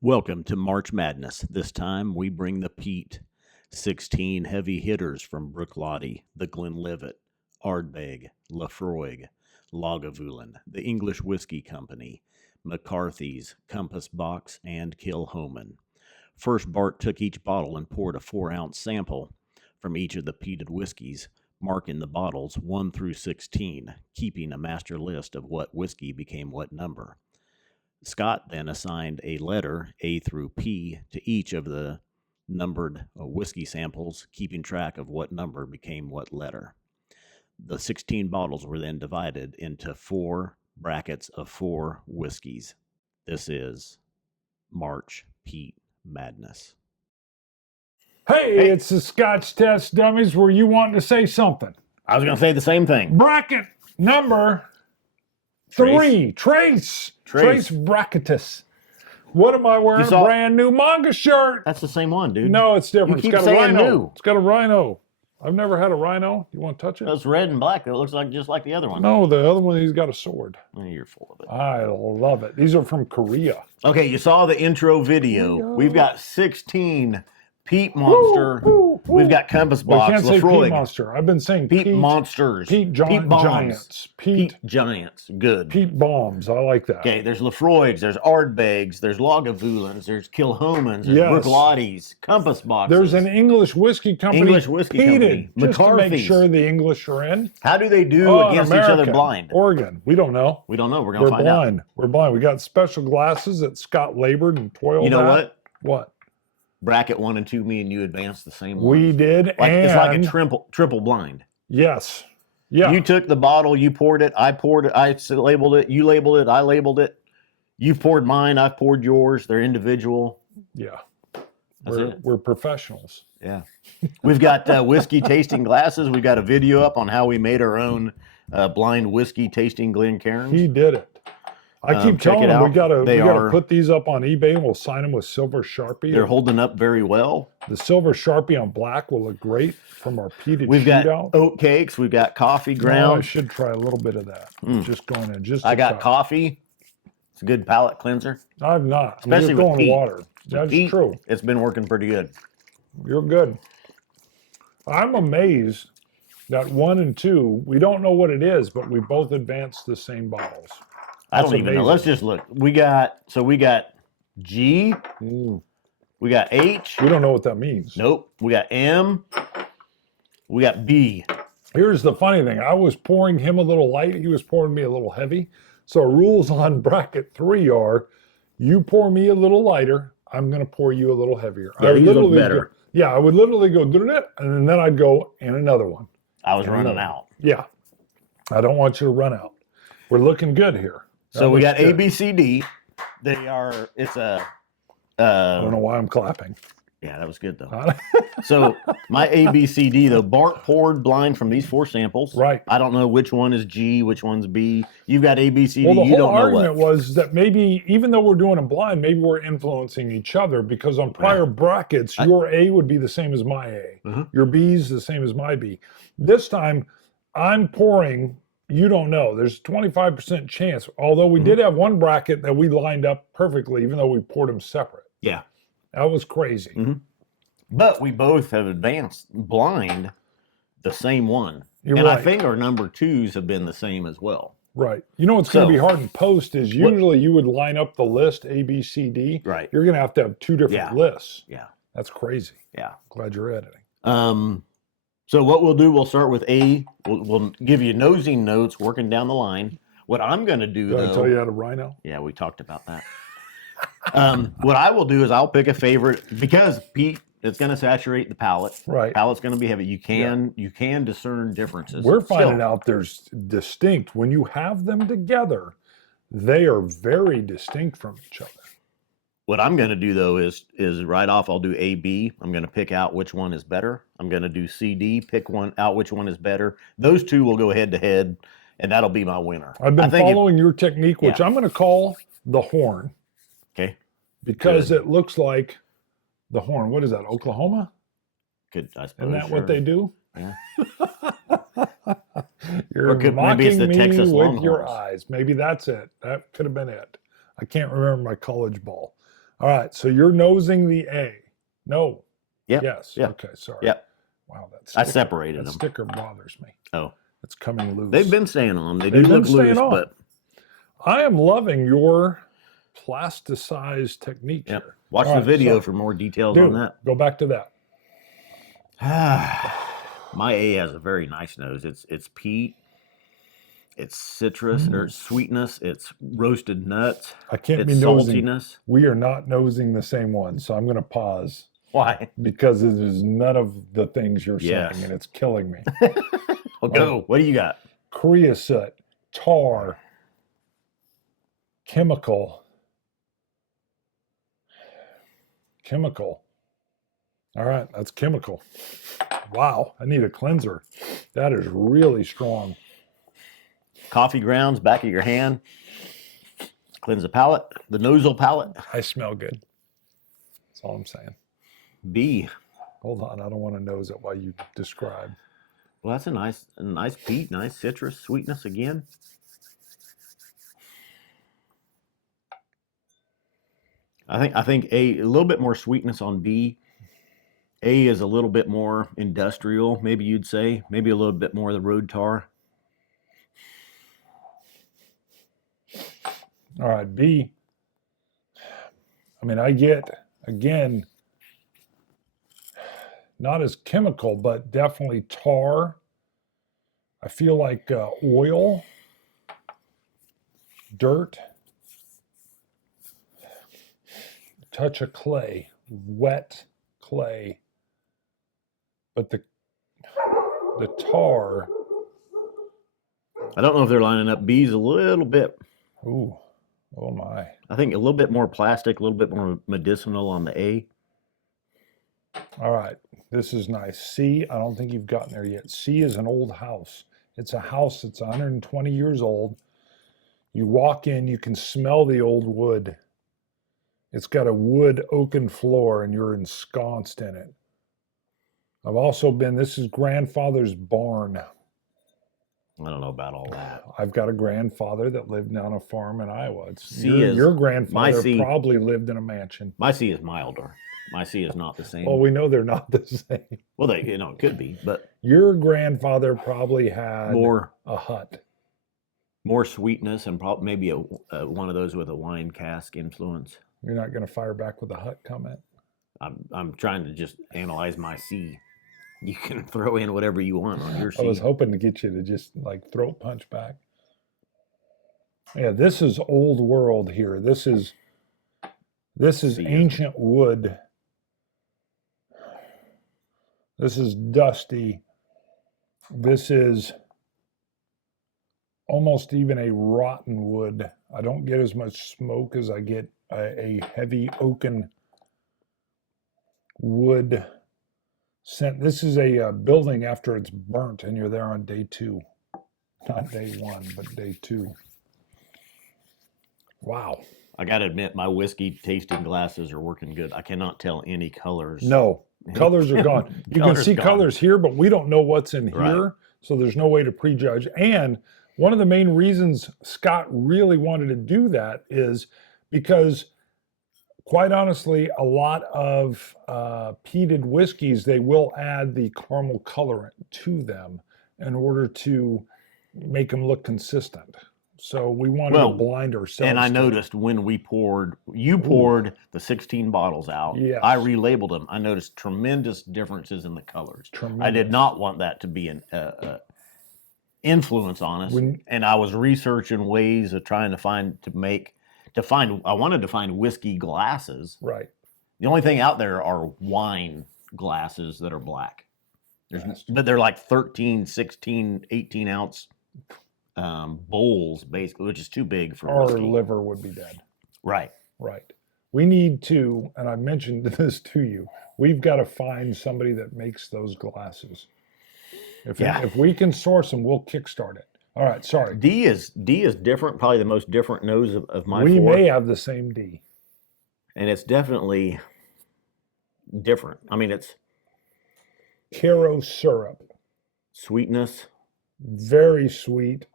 Welcome to March Madness. This time we bring the peat. 16 heavy hitters from Bruichladdich, the Glenlivet, Ardbeg, Laphroaig, Lagavulin, the English Whiskey Company, McCarthy's, Compass Box, and Kilchoman. First, Bart took each bottle and poured a 4-ounce sample from each of the peated whiskeys, marking the bottles 1 through 16, keeping a master list of what whiskey became what number. Scott then assigned a letter, A through P, to each of the numbered whiskey samples, keeping track of what number became what letter. The 16 bottles were then divided into 4 brackets of 4 whiskeys. This is March Peat Madness. Hey, it's the Scotch Test Dummies. Were you wanting to say something? I was going to say the same thing. Bracket number 3. Trace Bracketus. What am I wearing? A brand new manga shirt. That's the same one, dude. No, it's different. You keep it's got a saying rhino. new. It's got a rhino. I've never had a rhino. You want to touch it? It's red and black. It looks like just like the other one. No, the other one, he's got a sword. Oh, you're full of it. I love it. These are from Korea. Okay, you saw the intro video. We've got 16 Peat Monster. Woo, woo, woo. We've got Compass Well, Box, you can't say Laphroaig. Peat Monster. I've been saying Peat Monsters. Peat Peat Bombs. Giants. Peat Giants. Good. Peat Bombs. I like that. Okay, there's Laphroaigs, there's Ardbegs, there's Lagavulins, there's Kilchomans, there's Yes. Bruichladdich, Compass Boxes. There's an English whiskey company. English whiskey company. Just to make McCarthy's. sure the English are in. How do they do against each other American, blind? Oregon. We don't know. We don't know. We're going to We're find blind. out. We're blind. We got special glasses that Scott labored and toiled You know at. what? What? Bracket 1 and 2, me and you advanced the same one. We did. Like, and it's like a triple blind. yes. Yeah. You took the bottle, you poured it, I poured it, I labeled it, you labeled it, I labeled it. You poured mine, I've poured yours. They're individual. Yeah. That's it. We're professionals. Yeah. We've got whiskey tasting glasses. We've got a video up on how we made our own blind whiskey tasting Glencairns. He did it. I keep check telling it him we out. gotta put these up on eBay and we'll sign them with silver Sharpie. They're holding up very well. The silver Sharpie on black will look great from our peated We've got shootout. oat cakes. We've got coffee No, I ground. should try a little bit of that. Just going in. Just I got touch. coffee. It's a good palate cleanser. I've not. Especially I'm with just going peat. water. That's Peat, true. It's been working pretty good. You're good. I'm amazed that 1 and 2, we don't know what it is, but we both advanced the same bottles. I don't That's even know. amazing. Let's just look. We got G. We got H. We don't know what that means. Nope. We got M. We got B. Here's the funny thing. I was pouring him a little light. He was pouring me a little heavy. So rules on bracket 3 are, you pour me a little lighter, I'm going to pour you a little heavier. Yeah, these look better. I would literally go, and then I'd go, and another one. I was running out. Yeah. I don't want you to run out. We're looking good here. So we got good. A, B, C, D. It's a. I don't know why I'm clapping. Yeah, that was good though. So my A, B, C, D though, Bart poured blind from these 4 samples. Right. I don't know which one is G, which one's B. You've got A, B, C, D. Well, the You whole don't know argument what. was that maybe, even though we're doing a blind, maybe we're influencing each other, because on prior brackets, your A would be the same as my A. Your B's the same as my B. This time, I'm pouring, you don't know. There's a 25% chance, although we did have one bracket that we lined up perfectly, even though we poured them separate. Yeah. That was crazy. But we both have advanced blind the same one. You're and I right. think our number 2s have been the same as well. Right. You know what's going to So- be hard in post is usually you would line up the list A, B, C, D. Right. You're going to have 2 different lists. Yeah. That's crazy. Yeah. Glad you're editing. So what we'll do, we'll start with A. We'll give you nosing notes working down the line. What I'm going to do, Did though. I tell you how to rhino? Yeah, we talked about that. What I will do is I'll pick a favorite because Pete, it's going to saturate the palate. Right. Palate's going to be heavy. You can discern differences. We're finding out there's distinct. When you have them together, they are very distinct from each other. What I'm going to do though is right off I'll do A, B. I'm going to pick out which one is better. I'm going to do C, D. Pick one out which one is better. Those 2 will go head to head, and that'll be my winner. I've been following your technique, which I'm going to call the horn. Okay. Because it looks like the horn. What is that? Oklahoma? Good. I suppose. Isn't that what they do? Yeah. You're maybe it's mocking the me Texas with your Longhorns. eyes. Maybe that's it. That could have been it. I can't remember my college ball. All right, so you're nosing the A. No. Yep. Yes. Yep. Okay, sorry. Yep. Wow, that I sticker, separated that them. sticker bothers me. Oh. It's coming loose. They've been staying on. They do They've been look staying loose, on. but I am loving your plasticized technique here. Watch All the right, video so- for more details Dude, on that. go back to that. My A has a very nice nose. It's peat, it's citrus or sweetness, it's roasted nuts, I can't it's be nosing. saltiness. We are not nosing the same one, so I'm going to pause Why? because it is none of the things you're Yes. saying, and it's killing me. Well, go. What do you got? Creosote, tar, chemical. All right, that's chemical. Wow, I need a cleanser. That is really strong. Coffee grounds, back of your hand. Cleanse the palate, the nosal palate. I smell good. That's all I'm saying. B. Hold on, I don't want to nose it while you describe. Well, that's a nice peat, nice citrus, sweetness again. I think a little bit more sweetness on B. A is a little bit more industrial, maybe you'd say. Maybe a little bit more of the road tar. All right, B. I mean, I get, again, not as chemical, but definitely tar. I feel like oil, dirt, touch of clay, wet clay. But the tar. I don't know if they're lining up. B's a little bit. Ooh, oh my. I think a little bit more plastic, a little bit more medicinal on the A. All right, this is nice. C, I don't think you've gotten there yet. C is an old house. It's a house that's 120 years old. You walk in, you can smell the old wood. It's got a wood oaken floor and you're ensconced in it. I've also been, this is grandfather's barn. I don't know about all that. I've got a grandfather that lived on a farm in Iowa. C Your grandfather C, probably lived in a mansion. My C is milder. My C is not the same. Well, we know they're not the same. Well, they, it could be, but your grandfather probably had a hut. More sweetness and probably maybe one of those with a wine cask influence. You're not going to fire back with a hut comment? I'm trying to just analyze my C. You can throw in whatever you want on your C. I was hoping to get you to just like throat punch back. Yeah, this is old world here. This is ancient wood. This is dusty. This is almost even a rotten wood. I don't get as much smoke as I get a heavy oaken wood scent. This is a building after it's burnt and you're there on day 2. Not day 1, but day 2. Wow. I got to admit, my whiskey tasting glasses are working good. I cannot tell any colors. No, colors are gone. You can see colors here, but we don't know what's in here. So there's no way to prejudge. And one of the main reasons Scott really wanted to do that is because, quite honestly, a lot of peated whiskeys, they will add the caramel colorant to them in order to make them look consistent. So we wanted to blind ourselves. And I noticed when we poured, you poured the 16 bottles out. Yes. I relabeled them. I noticed tremendous differences in the colors. I did not want that to be an influence on us. And I was researching ways of trying to I wanted to find whiskey glasses. Right. The only thing out there are wine glasses that are black. But they're like 13, 16, 18 ounce bowls, basically, which is too big for our whiskey. liver would be dead. Right. Right. We need to, and I mentioned this to you, we've got to find somebody that makes those glasses. If we can source them, we'll kickstart it. All right, sorry. D is different, probably the most different nose of my We four. may have the same D. And it's definitely different. I mean, it's Caro syrup. Sweetness. Very sweet.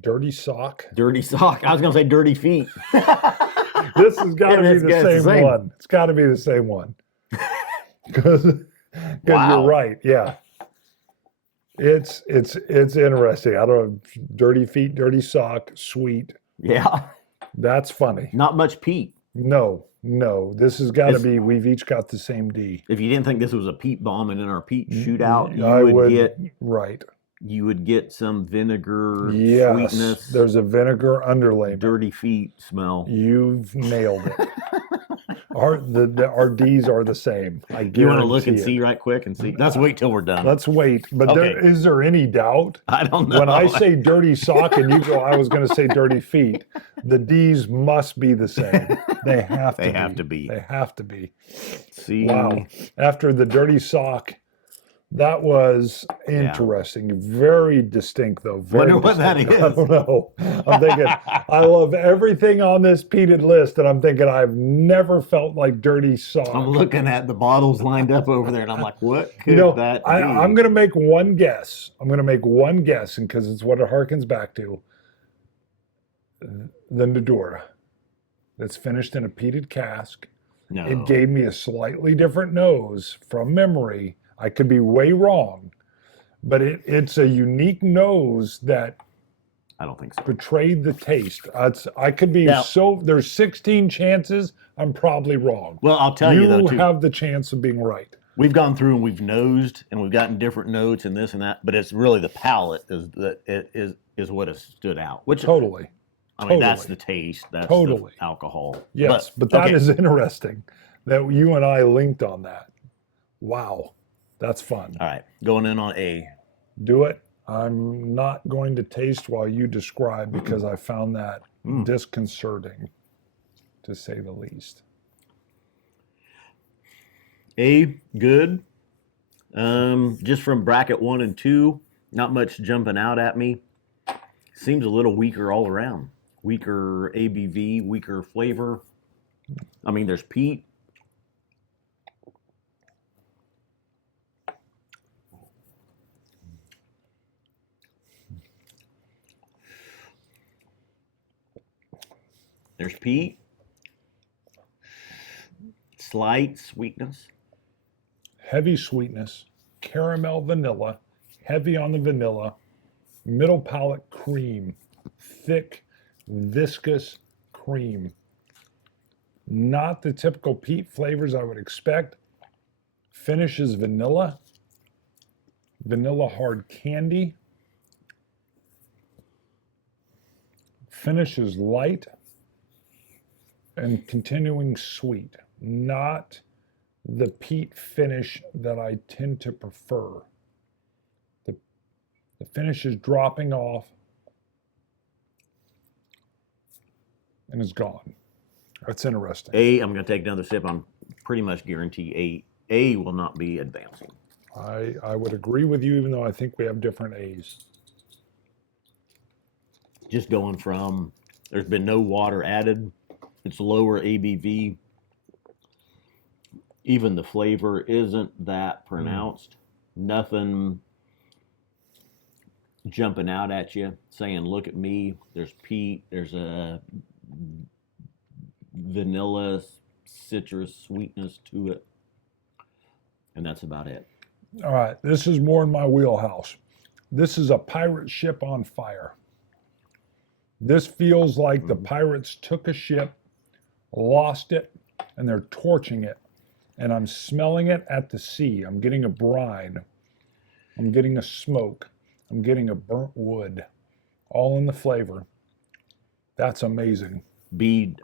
Dirty sock. Dirty sock. I was going to say dirty feet. This has got to be the same one. It's got to be the same one. Because you're right. Yeah. It's interesting. I don't know. Dirty feet, dirty sock, sweet. Yeah. That's funny. Not much peat. No. This has got to be, we've each got the same D. If you didn't think this was a peat bomb and in our peat shootout, you would get some vinegar sweetness. There's a vinegar underlay. Dirty feet smell. You've nailed it. Our D's are the same. You want to look and see right quick and see? Let's wait till we're done. Let's wait. But is there any doubt? I don't know. When I say dirty sock and you go, I was going to say dirty feet, the D's must be the same. They have to be. They have to be. See? Wow. After the dirty sock, that was interesting. Yeah. Very distinct, though. Wonder what that is. I don't know. I'm thinking, I love everything on this peated list, and I'm thinking I've never felt like dirty sock. I'm looking at the bottles lined up over there, and I'm like, what could that be? I'm going to make one guess. And because it's what it harkens back to. The Nadurra. That's finished in a peated cask. No. It gave me a slightly different nose from memory. I could be way wrong, but it's a unique nose that I don't think so. Betrayed the taste. I could be there's 16 chances I'm probably wrong. Well, I'll tell you though, too. You have the chance of being right. We've gone through and we've nosed and we've gotten different notes and this and that, but it's really the palate is what has stood out. Which totally. I mean, that's the taste. That's the alcohol. Yes, but that is interesting that you and I linked on that. Wow. That's fun. All right. Going in on A. Do it. I'm not going to taste while you describe because I found that disconcerting, to say the least. A, good. Just from bracket 1 and 2, not much jumping out at me. Seems a little weaker all around. Weaker ABV, weaker flavor. I mean, there's peat. There's peat, slight sweetness. Heavy sweetness, caramel vanilla, heavy on the vanilla, middle palate cream, thick, viscous cream. Not the typical peat flavors I would expect. Finish is vanilla hard candy. Finish is light and continuing sweet, not the peat finish that I tend to prefer. The finish is dropping off and is gone. That's interesting. A, I'm going to take another sip. I'm pretty much guarantee A will not be advancing. I would agree with you, even though I think we have different A's. Just going from, there's been no water added. It's lower ABV. Even the flavor isn't that pronounced. Nothing jumping out at you, saying, look at me. There's peat. There's a vanilla, citrus sweetness to it. And that's about it. All right. This is more in my wheelhouse. This is a pirate ship on fire. This feels like the pirates took a ship, lost it, and they're torching it. And I'm smelling it at the sea. I'm getting a brine. I'm getting a smoke. I'm getting a burnt wood, all in the flavor. That's amazing. B,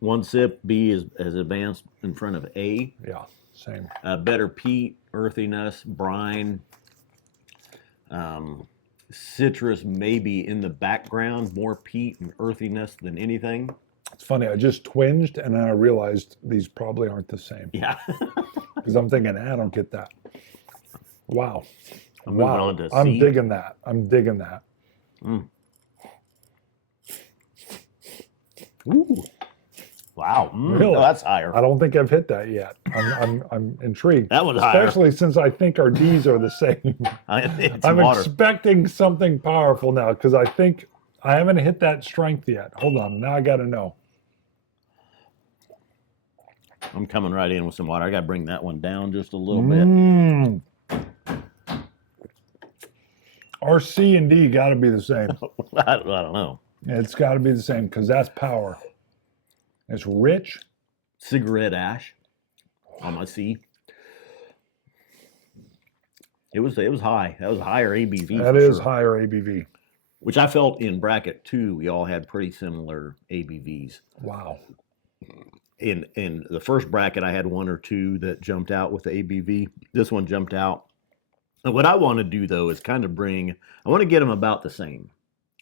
one sip, B is advanced in front of A. Yeah, same. Better peat, earthiness, brine. Citrus maybe in the background, more peat and earthiness than anything. It's funny, I just twinged and then I realized these probably aren't the same. Yeah. Because I'm thinking, I don't get that. Wow. I'm moving on to C. I'm digging that. I'm digging that. Ooh. Wow. Really? Oh, that's higher. I don't think I've hit that yet. I'm intrigued. That was higher. Especially since I think our D's are the same. I'm water. expecting something powerful now because I think I haven't hit that strength yet. Hold on. Now I got to know. I'm coming right in with some water. I got to bring that one down just a little bit. Our C and D got to be the same. I don't know. It's got to be the same because that's power. It's rich. Cigarette ash on my C. It was high. That was higher ABV. That is higher ABV. Which I felt in bracket 2, we all had pretty similar ABVs. Wow. In the first bracket, I had 1 or 2 that jumped out with the ABV. This one jumped out. And what I want to do, though, is kind of I want to get them about the same.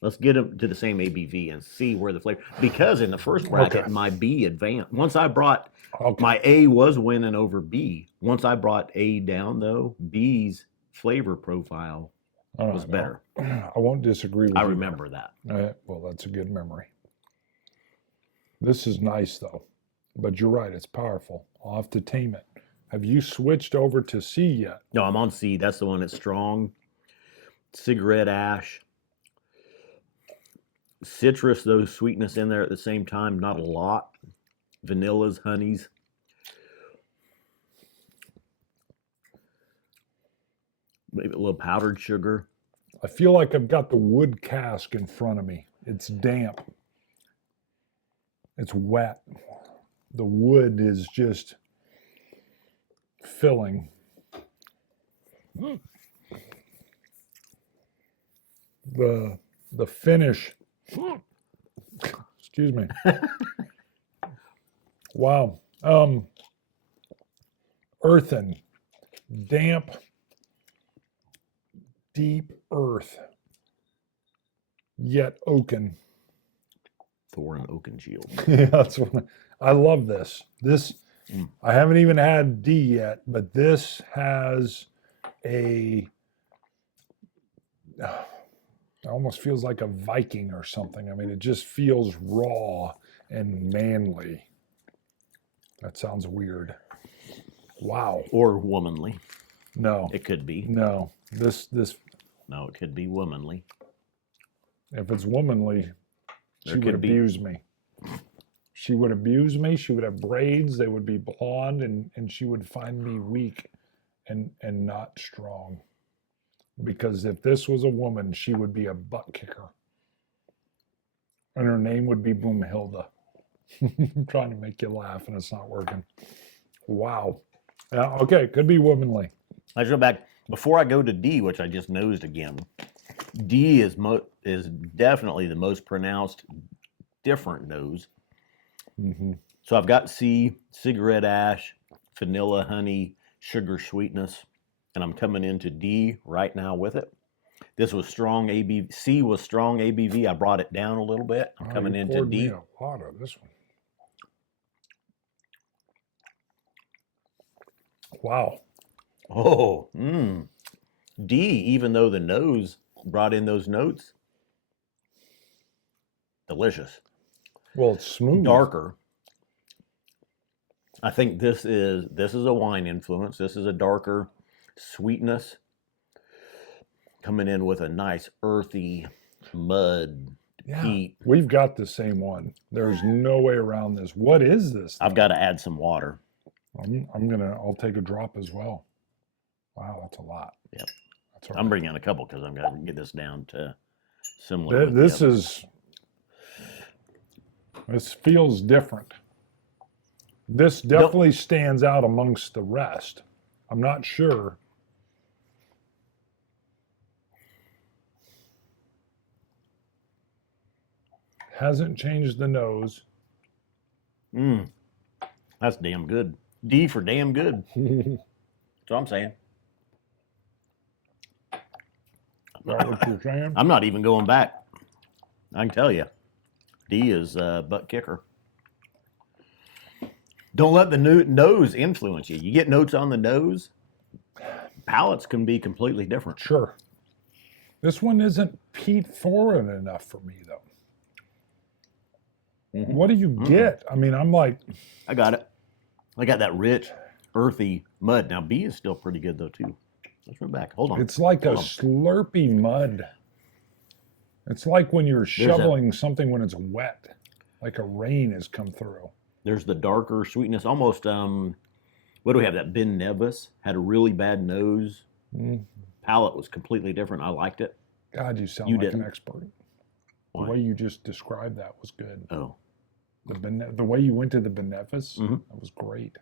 Let's get them to the same ABV and see where the flavor, because in the first bracket, my B advanced. Once I brought, my A was winning over B. Once I brought A down, though, B's flavor profile was better. I won't disagree with you. I remember that. Well, that's a good memory. This is nice, though. But you're right, it's powerful. I'll have to tame it. Have you switched over to C yet? No, I'm on C. That's the one that's strong. Cigarette ash. Citrus, though, sweetness in there at the same time. Not a lot. Vanillas, honeys. Maybe a little powdered sugar. I feel like I've got the wood cask in front of me. It's damp. It's wet. The wood is just filling. The finish. Excuse me. Wow. Earthen, damp, deep earth, yet oaken. Thorn oaken shield. Yeah, that's what I love this. I haven't even had D yet, but this has it almost feels like a Viking or something. I mean, it just feels raw and manly. That sounds weird. Wow. Or womanly. No. It could be. No. This. No, it could be womanly. If it's womanly, she would abuse me. She would abuse me. She would have braids. They would be blonde, and she would find me weak and not strong. Because if this was a woman, she would be a butt kicker. And her name would be Boomhilda. I'm trying to make you laugh, and it's not working. Wow. Okay, could be womanly. Let's go back. Before I go to D, which I just nosed again, D is definitely the most pronounced different nose. Mm-hmm. So I've got C, cigarette ash, vanilla, honey, sugar sweetness, and I'm coming into D right now with it. This was strong ABV. C was strong ABV. I brought it down a little bit. I'm coming into D. Me a lot of this one. Wow. Oh, D, even though the nose brought in those notes, delicious. Well, it's smooth. Darker. I think this is a wine influence. This is a darker sweetness coming in with a nice earthy mud peat. We've got the same one. There's no way around this. What is this? I've got to add some water. I'll take a drop as well. Wow, that's a lot. Yep. That's all I'm right. bringing a couple because I'm going to get this down to similar. This feels different. This definitely stands out amongst the rest. I'm not sure. Hasn't changed the nose. That's damn good. D for damn good. That's what I'm saying. That what you're saying? I'm not even going back. I can tell you. D is butt kicker. Don't let the nose influence you. You get notes on the nose, palates can be completely different. Sure. This one isn't peat foreign enough for me, though. Mm-hmm. What do you get? I mean, I'm like... I got it. I got that rich, earthy mud. Now, B is still pretty good, though, too. Let's go back. Hold on. It's like a slurpy mud. It's like when you're shoveling something when it's wet, like a rain has come through. There's the darker sweetness, almost, what do we have? That Ben Nevis had a really bad nose. Palate was completely different. I liked it. God, you sound like an expert. Why? The way you just described that was good. Oh. The way you went to the Ben Nevis, that was great.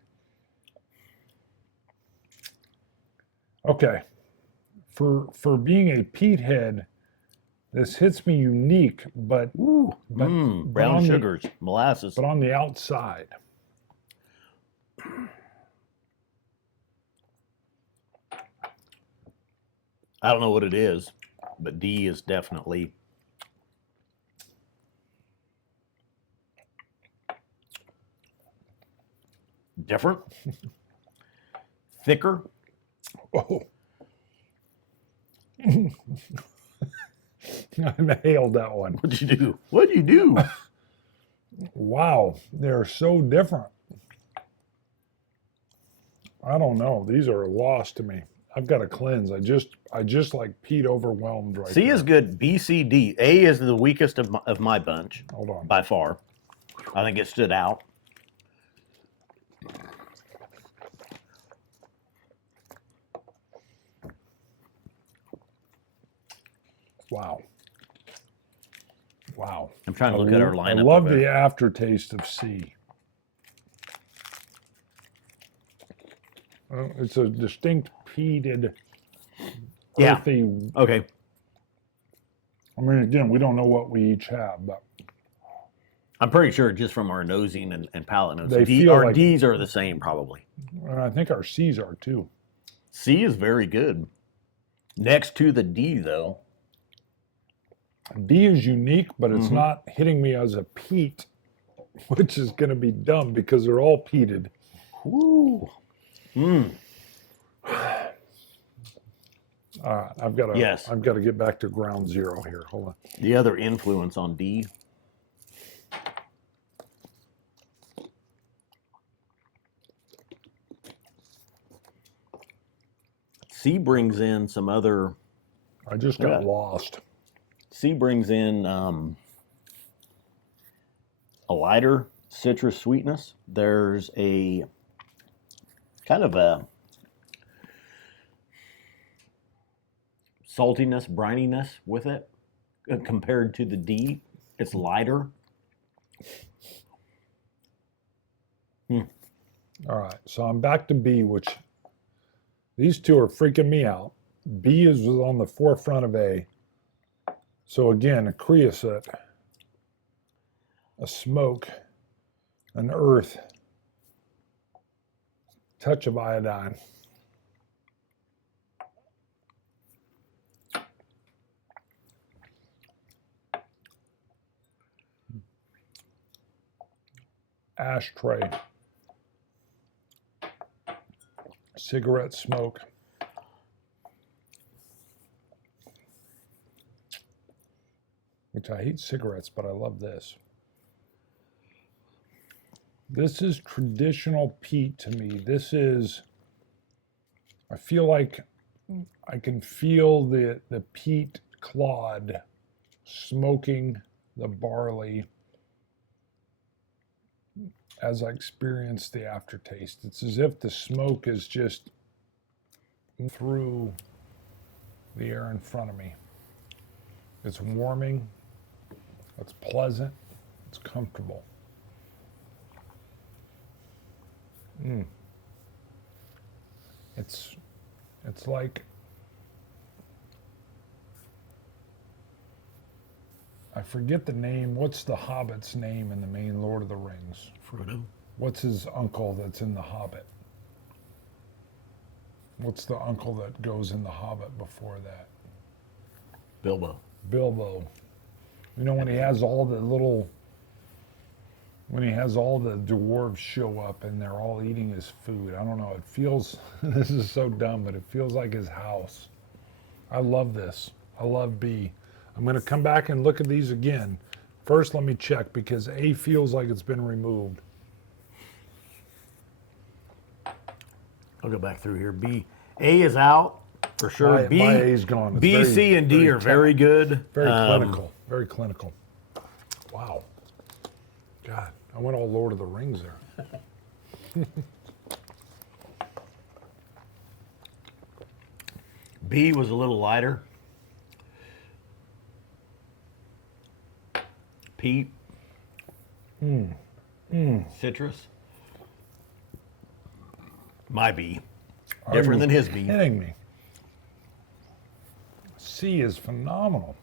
Okay. For being a peat head, this hits me unique, but brown sugars, molasses. But on the outside. I don't know what it is, but D is definitely different, thicker. Oh. I nailed that one. What'd you do? What'd you do? Wow, they're so different. I don't know. These are lost to me. I've got to cleanse. I just like peat overwhelmed right C now. is good. B, C, D. A is the weakest of my bunch. Hold on. By far. I think it stood out. Wow. Wow. I'm trying to look at our lineup. I love the aftertaste of C. It's a distinct peated, earthy. Okay. I mean, again, we don't know what we each have, but I'm pretty sure just from our nosing and palate notes. Our D's are the same, probably. And I think our C's are too. C is very good. Next to the D, though. D is unique, but it's not hitting me as a peat, which is going to be dumb because they're all peated. Woo. I've got to get back to ground zero here. Hold on. The other influence on D. C brings in some other. I just got lost. C brings in a lighter citrus sweetness. There's a kind of a saltiness, brininess with it compared to the D. It's lighter. All right, so I'm back to B, which these two are freaking me out. B is on the forefront of A. So again, a creosote, a smoke, an earth, touch of iodine. Ashtray, cigarette smoke. Which I hate cigarettes, but I love this. This is traditional peat to me. This is, I feel like I can feel the peat clod smoking the barley as I experience the aftertaste. It's as if the smoke is just through the air in front of me. It's warming. It's pleasant. It's comfortable. It's like, I forget the name. What's the Hobbit's name in the main Lord of the Rings? Frodo. What's his uncle that's in the Hobbit? What's the uncle that goes in the Hobbit before that? Bilbo. You know, when he has all the dwarves show up and they're all eating his food. I don't know. It feels, this is so dumb, but it feels like his house. I love this. I love B. I'm going to come back and look at these again. First, let me check because A feels like it's been removed. I'll go back through here. B. A is out for sure. My A is gone. It's B, C, and D are very good. Very clinical. very clinical. Wow. God, I went all Lord of the Rings there. B was a little lighter. Peat. Citrus. My B. Different than his B. Kidding me. C is phenomenal.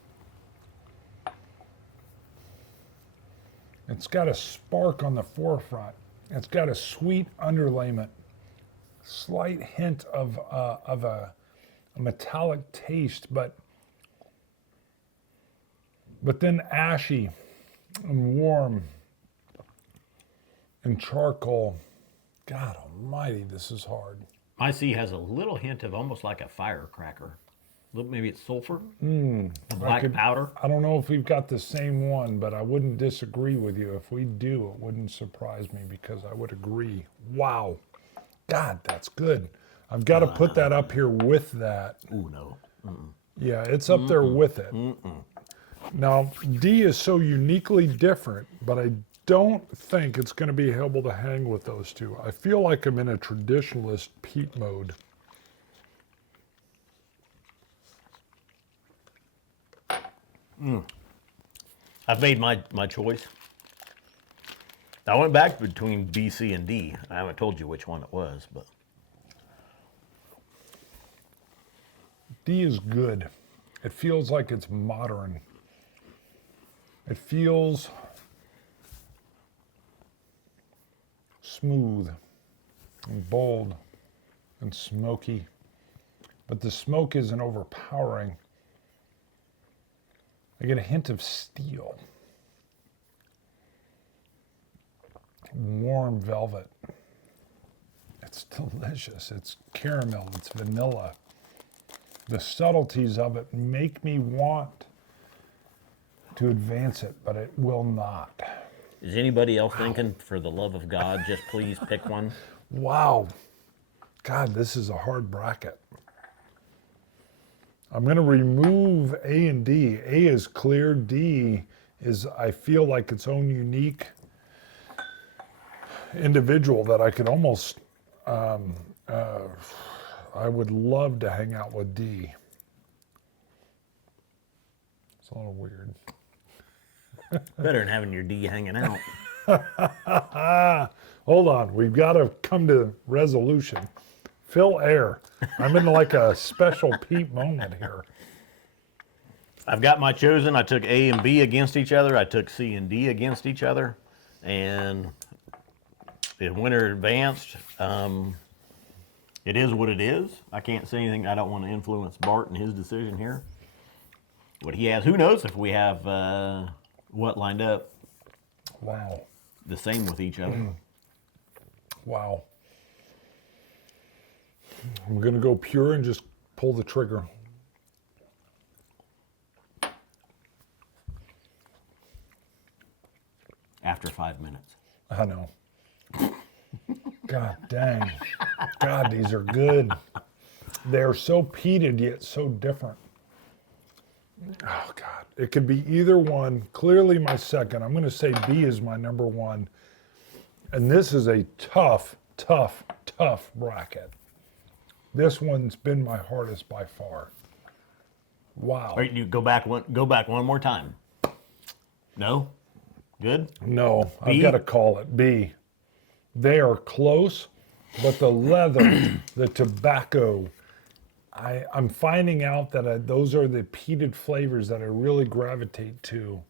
It's got a spark on the forefront. It's got a sweet underlayment, slight hint of a metallic taste, but then ashy and warm and charcoal. God almighty, this is hard. My C has a little hint of almost like a firecracker. Maybe it's sulfur, black powder. I don't know if we've got the same one, but I wouldn't disagree with you. If we do, it wouldn't surprise me because I would agree. Wow. God, that's good. I've got to put that up here with that. Ooh, no. Yeah, it's up there with it. Now, D is so uniquely different, but I don't think it's going to be able to hang with those two. I feel like I'm in a traditionalist peat mode. I've made my choice. I went back between B, C, and D. I haven't told you which one it was, but D is good. It feels like it's modern. It feels smooth and bold and smoky, but the smoke isn't overpowering. I get a hint of steel. Warm velvet. It's delicious. It's caramel. It's vanilla. The subtleties of it make me want to advance it, but it will not. Is anybody else thinking, for the love of God, just please pick one? Wow. God, this is a hard bracket. I'm going to remove A and D. A is clear. D is, I feel like, its own unique individual that I could almost, I would love to hang out with D. It's a little weird. Better than having your D hanging out. Hold on. We've got to come to resolution. Fill air. I'm in like a special peat moment here. I've got my chosen. I took A and B against each other. I took C and D against each other. And the winner advanced. It is what it is. I can't say anything. I don't want to influence Bart in his decision here. What he has, who knows if we have what lined up. Wow. The same with each other. Wow. I'm going to go pure and just pull the trigger. After 5 minutes. I know. God dang. God, these are good. They're so peated yet so different. Oh, God. It could be either one. Clearly my second. I'm going to say B is my number one. And this is a tough, tough, tough bracket. This one's been my hardest by far. Wow. All right, you go back one more time. No? Good? No, B? I've got to call it B. They are close, but the leather, the tobacco, I'm finding out that those are the peated flavors that I really gravitate to.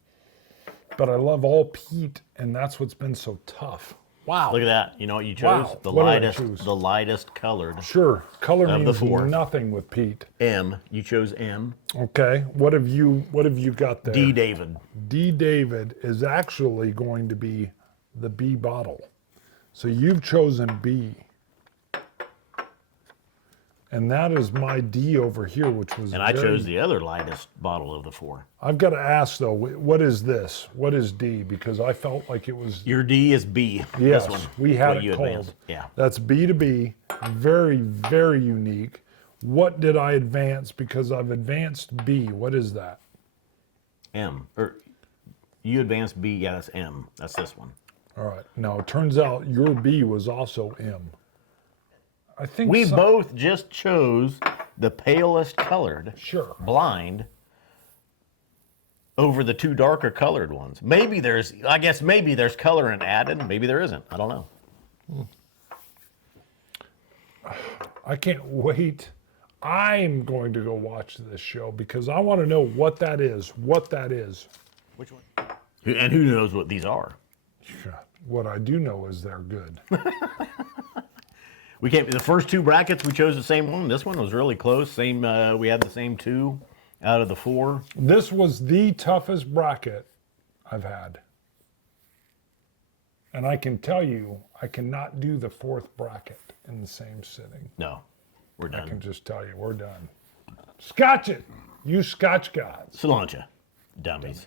But I love all peat, and that's what's been so tough. Wow. Look at that. You know what you chose? Wow. The What did I lightest, choose? the lightest colored. Sure, color Of the means four. nothing with peat. M. You chose M. Okay, what have you got there? D. David. D. David is actually going to be the B bottle. So you've chosen B. And that is my D over here, which was And I chose the other lightest bottle of the four. I've got to ask, though, what is this? What is D? Because I felt like it was... Your D is B. Yes, This one. we had What it you called. advanced. Yeah. That's B to B. Very, very unique. What did I advance? Because I've advanced B. What is that? M. Or you advanced B. Yeah, that's M. That's this one. All right. Now, it turns out your B was also M. I think We both just chose the palest colored Sure. blind over the two darker colored ones. Maybe there's color in added. Maybe there isn't. I don't know. I can't wait. I'm going to go watch this show because I want to know what that is. What that is. Which one? And who knows what these are? What I do know is they're good. We can't. The first two brackets we chose the same one. This one was really close. Same. We had the same two out of the four. This was the toughest bracket I've had. And I can tell you, I cannot do the fourth bracket in the same sitting. No, we're done. I can just tell you, we're done. Scotch it, you Scotch gods. Cilantro. Dummies.